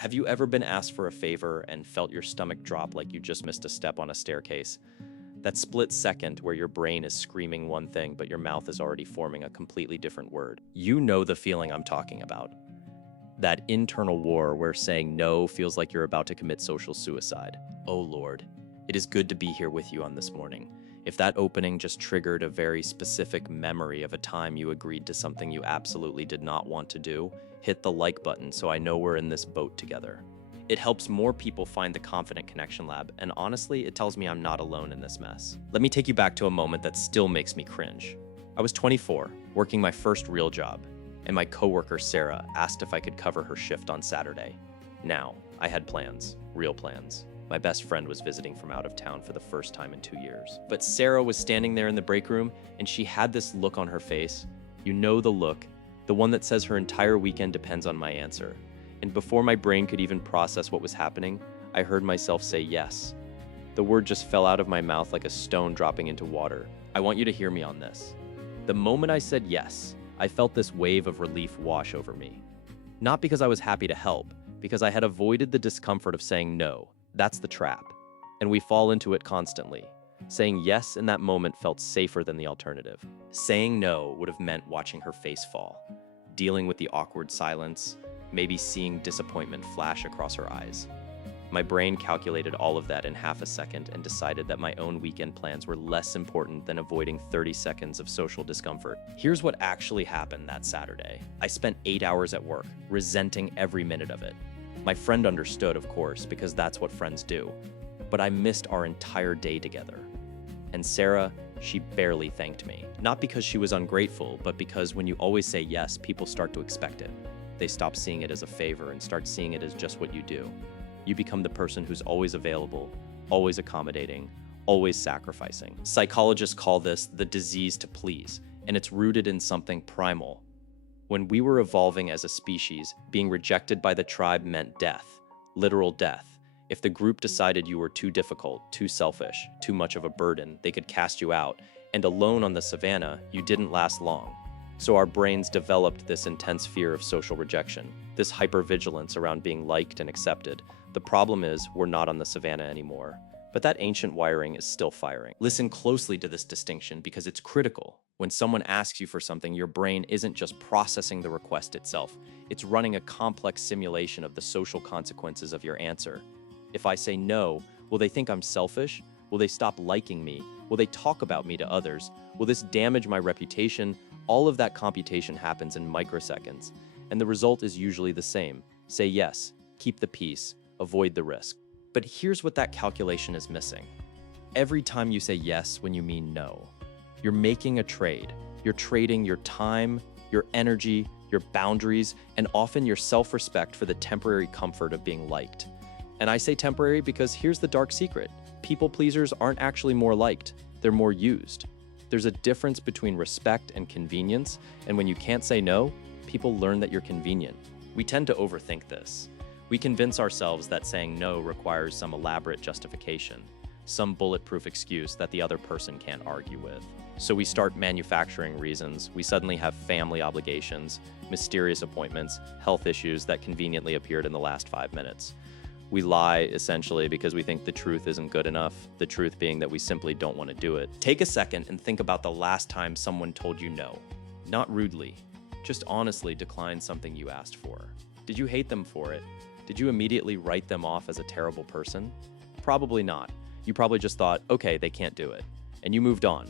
Have you ever been asked for a favor and felt your stomach drop like you just missed a step on a staircase? That split second where your brain is screaming one thing but your mouth is already forming a completely different word. You know the feeling I'm talking about. That internal war where saying no feels like you're about to commit social suicide. Oh Lord, it is good to be here with you on this morning. If that opening just triggered a very specific memory of a time you agreed to something you absolutely did not want to do, hit the like button so I know we're in this boat together. It helps more people find the Confident Connection Lab, and honestly, it tells me I'm not alone in this mess. Let me take you back to a moment that still makes me cringe. I was 24, working my first real job, and my coworker Sarah asked if I could cover her shift on Saturday. Now, I had plans, real plans. My best friend was visiting from out of town for the first time in 2 years. But Sarah was standing there in the break room, and she had this look on her face. You know the look, the one that says her entire weekend depends on my answer. And before my brain could even process what was happening, I heard myself say yes. The word just fell out of my mouth like a stone dropping into water. I want you to hear me on this. The moment I said yes, I felt this wave of relief wash over me. Not because I was happy to help, because I had avoided the discomfort of saying no. That's the trap. And we fall into it constantly. Saying yes in that moment felt safer than the alternative. Saying no would have meant watching her face fall, dealing with the awkward silence, maybe seeing disappointment flash across her eyes. My brain calculated all of that in half a second and decided that my own weekend plans were less important than avoiding 30 seconds of social discomfort. Here's what actually happened that Saturday. I spent 8 hours at work, resenting every minute of it. My friend understood, of course, because that's what friends do. But I missed our entire day together. And Sarah, she barely thanked me. Not because she was ungrateful, but because when you always say yes, people start to expect it. They stop seeing it as a favor and start seeing it as just what you do. You become the person who's always available, always accommodating, always sacrificing. Psychologists call this the disease to please, and it's rooted in something primal. When we were evolving as a species, being rejected by the tribe meant death, literal death. If the group decided you were too difficult, too selfish, too much of a burden, they could cast you out, and alone on the savannah, you didn't last long. So our brains developed this intense fear of social rejection, this hypervigilance around being liked and accepted. The problem is, we're not on the savannah anymore. But that ancient wiring is still firing. Listen closely to this distinction because it's critical. When someone asks you for something, your brain isn't just processing the request itself. It's running a complex simulation of the social consequences of your answer. If I say no, will they think I'm selfish? Will they stop liking me? Will they talk about me to others? Will this damage my reputation? All of that computation happens in microseconds. And the result is usually the same. Say yes, keep the peace, avoid the risk. But here's what that calculation is missing. Every time you say yes when you mean no, you're making a trade. You're trading your time, your energy, your boundaries, and often your self-respect for the temporary comfort of being liked. And I say temporary because here's the dark secret. People pleasers aren't actually more liked, they're more used. There's a difference between respect and convenience, and when you can't say no, people learn that you're convenient. We tend to overthink this. We convince ourselves that saying no requires some elaborate justification, some bulletproof excuse that the other person can't argue with. So we start manufacturing reasons. We suddenly have family obligations, mysterious appointments, health issues that conveniently appeared in the last 5 minutes. We lie, essentially, because we think the truth isn't good enough, the truth being that we simply don't want to do it. Take a second and think about the last time someone told you no. Not rudely, just honestly declined something you asked for. Did you hate them for it? Did you immediately write them off as a terrible person? Probably not. You probably just thought, okay, they can't do it. And you moved on.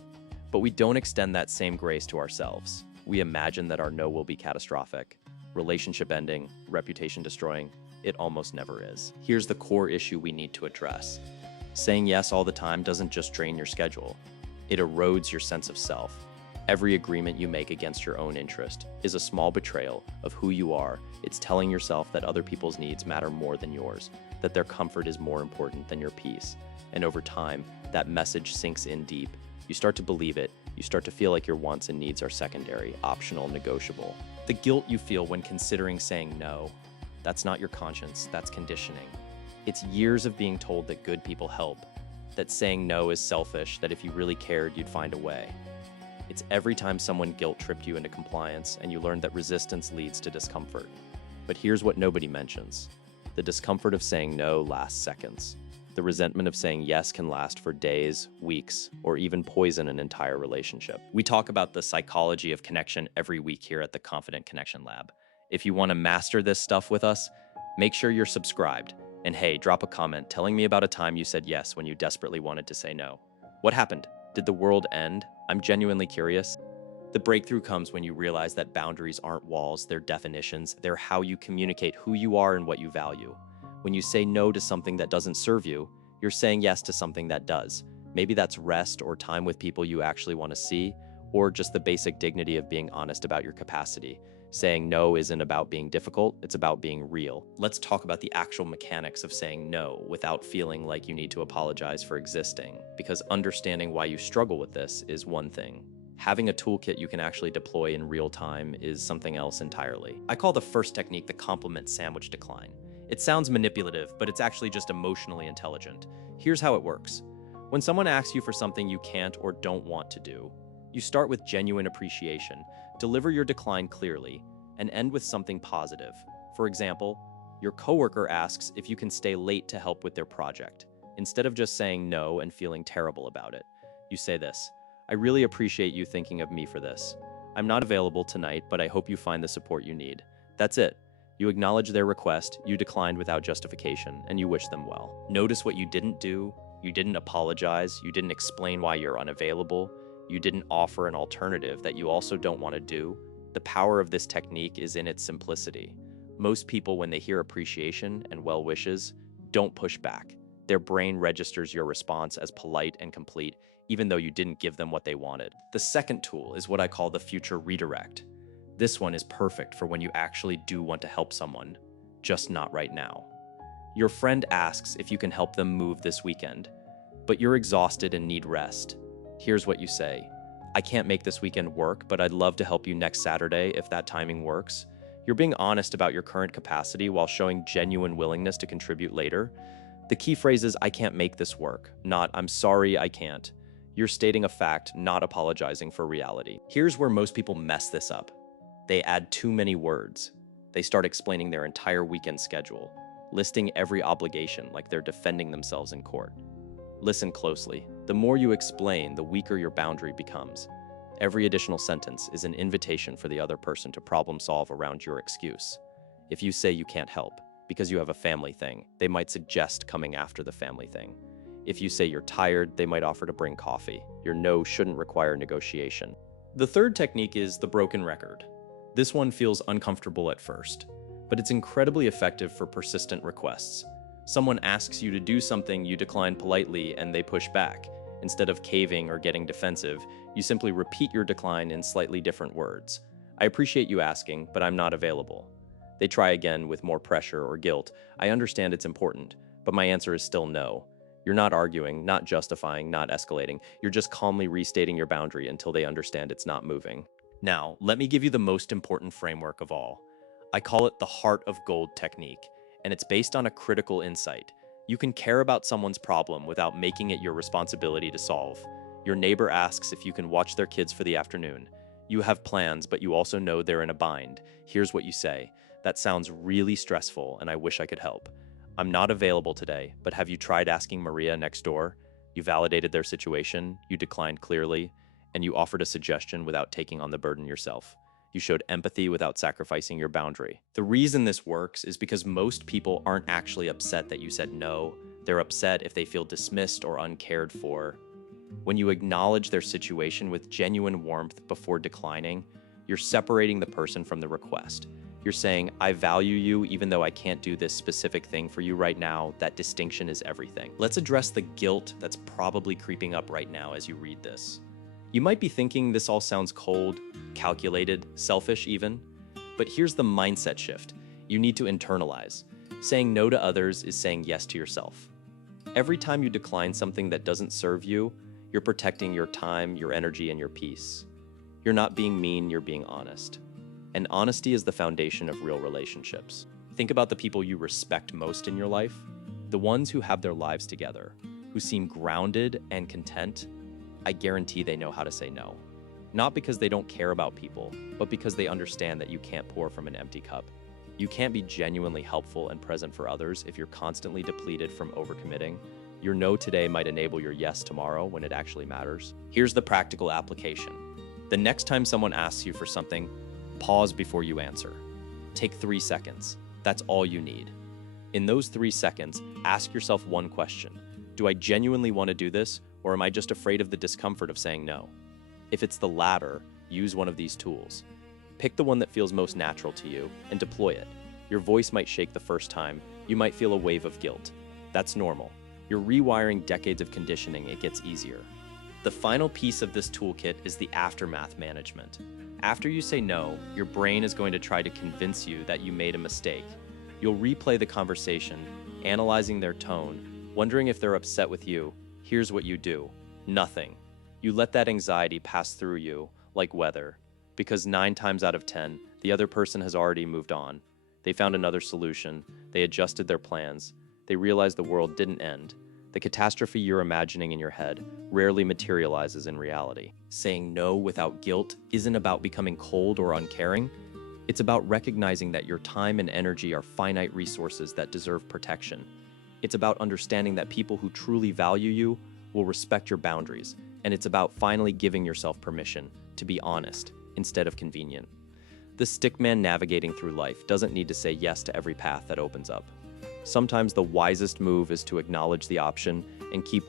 But we don't extend that same grace to ourselves. We imagine that our no will be catastrophic, relationship ending, reputation destroying. It almost never is. Here's the core issue we need to address. Saying yes all the time doesn't just drain your schedule. It erodes your sense of self. Every agreement you make against your own interest is a small betrayal of who you are. It's telling yourself that other people's needs matter more than yours, that their comfort is more important than your peace. And over time, that message sinks in deep. You start to believe it. You start to feel like your wants and needs are secondary, optional, negotiable. The guilt you feel when considering saying no, that's not your conscience, that's conditioning. It's years of being told that good people help, that saying no is selfish, that if you really cared, you'd find a way. It's every time someone guilt-tripped you into compliance and you learned that resistance leads to discomfort. But here's what nobody mentions. The discomfort of saying no lasts seconds. The resentment of saying yes can last for days, weeks, or even poison an entire relationship. We talk about the psychology of connection every week here at the Confident Connection Lab. If you want to master this stuff with us, make sure you're subscribed. And hey, drop a comment telling me about a time you said yes when you desperately wanted to say no. What happened? Did the world end? I'm genuinely curious. The breakthrough comes when you realize that boundaries aren't walls, they're definitions. They're how you communicate who you are and what you value. When you say no to something that doesn't serve you, you're saying yes to something that does. Maybe that's rest or time with people you actually want to see, or just the basic dignity of being honest about your capacity. Saying no isn't about being difficult, it's about being real. Let's talk about the actual mechanics of saying no without feeling like you need to apologize for existing, because understanding why you struggle with this is one thing. Having a toolkit you can actually deploy in real time is something else entirely. I call the first technique the compliment sandwich decline. It sounds manipulative, but it's actually just emotionally intelligent. Here's how it works. When someone asks you for something you can't or don't want to do, you start with genuine appreciation, deliver your decline clearly, and end with something positive. For example, your coworker asks if you can stay late to help with their project. Instead of just saying no and feeling terrible about it, you say this: I really appreciate you thinking of me for this. I'm not available tonight, but I hope you find the support you need. That's it. You acknowledge their request, you declined without justification, and you wish them well. Notice what you didn't do. You didn't apologize. You didn't explain why you're unavailable. You didn't offer an alternative that you also don't want to do. The power of this technique is in its simplicity. Most people, when they hear appreciation and well wishes, don't push back. Their brain registers your response as polite and complete, even though you didn't give them what they wanted. The second tool is what I call the future redirect. This one is perfect for when you actually do want to help someone, just not right now. Your friend asks if you can help them move this weekend, but you're exhausted and need rest. Here's what you say: I can't make this weekend work, but I'd love to help you next Saturday if that timing works. You're being honest about your current capacity while showing genuine willingness to contribute later. The key phrase is, I can't make this work, not I'm sorry I can't. You're stating a fact, not apologizing for reality. Here's where most people mess this up. They add too many words. They start explaining their entire weekend schedule, listing every obligation like they're defending themselves in court. Listen closely. The more you explain, the weaker your boundary becomes. Every additional sentence is an invitation for the other person to problem solve around your excuse. If you say you can't help because you have a family thing, they might suggest coming after the family thing. If you say you're tired, they might offer to bring coffee. Your no shouldn't require negotiation. The third technique is the broken record. This one feels uncomfortable at first, but it's incredibly effective for persistent requests. Someone asks you to do something you decline politely and they push back. Instead of caving or getting defensive, you simply repeat your decline in slightly different words. I appreciate you asking, but I'm not available. They try again with more pressure or guilt. I understand it's important, but my answer is still no. You're not arguing, not justifying, not escalating. You're just calmly restating your boundary until they understand it's not moving. Now, let me give you the most important framework of all. I call it the heart of gold technique, and it's based on a critical insight. You can care about someone's problem without making it your responsibility to solve. Your neighbor asks if you can watch their kids for the afternoon. You have plans, but you also know they're in a bind. Here's what you say: that sounds really stressful, and I wish I could help. I'm not available today, but have you tried asking Maria next door? You validated their situation, you declined clearly, and you offered a suggestion without taking on the burden yourself. You showed empathy without sacrificing your boundary. The reason this works is because most people aren't actually upset that you said no. They're upset if they feel dismissed or uncared for. When you acknowledge their situation with genuine warmth before declining, you're separating the person from the request. You're saying, I value you even though I can't do this specific thing for you right now. That distinction is everything. Let's address the guilt that's probably creeping up right now as you read this. You might be thinking this all sounds cold, calculated, selfish even, but here's the mindset shift you need to internalize. Saying no to others is saying yes to yourself. Every time you decline something that doesn't serve you, you're protecting your time, your energy, and your peace. You're not being mean, you're being honest. And honesty is the foundation of real relationships. Think about the people you respect most in your life, the ones who have their lives together, who seem grounded and content. I guarantee they know how to say no. Not because they don't care about people, but because they understand that you can't pour from an empty cup. You can't be genuinely helpful and present for others if you're constantly depleted from overcommitting. Your no today might enable your yes tomorrow when it actually matters. Here's the practical application. The next time someone asks you for something, pause before you answer. Take 3 seconds. That's all you need. In those 3 seconds, ask yourself one question. Do I genuinely want to do this, or am I just afraid of the discomfort of saying no? If it's the latter, use one of these tools. Pick the one that feels most natural to you and deploy it. Your voice might shake the first time. You might feel a wave of guilt. That's normal. You're rewiring decades of conditioning. It gets easier. The final piece of this toolkit is the aftermath management. After you say no, your brain is going to try to convince you that you made a mistake. You'll replay the conversation, analyzing their tone, wondering if they're upset with you. Here's what you do. Nothing. You let that anxiety pass through you like weather, because 9 times out of 10, the other person has already moved on. They found another solution. They adjusted their plans. They realized the world didn't end. The catastrophe you're imagining in your head rarely materializes in reality. Saying no without guilt isn't about becoming cold or uncaring. It's about recognizing that your time and energy are finite resources that deserve protection. It's about understanding that people who truly value you will respect your boundaries, and it's about finally giving yourself permission to be honest instead of convenient. The stickman navigating through life doesn't need to say yes to every path that opens up. Sometimes the wisest move is to acknowledge the option and keep walking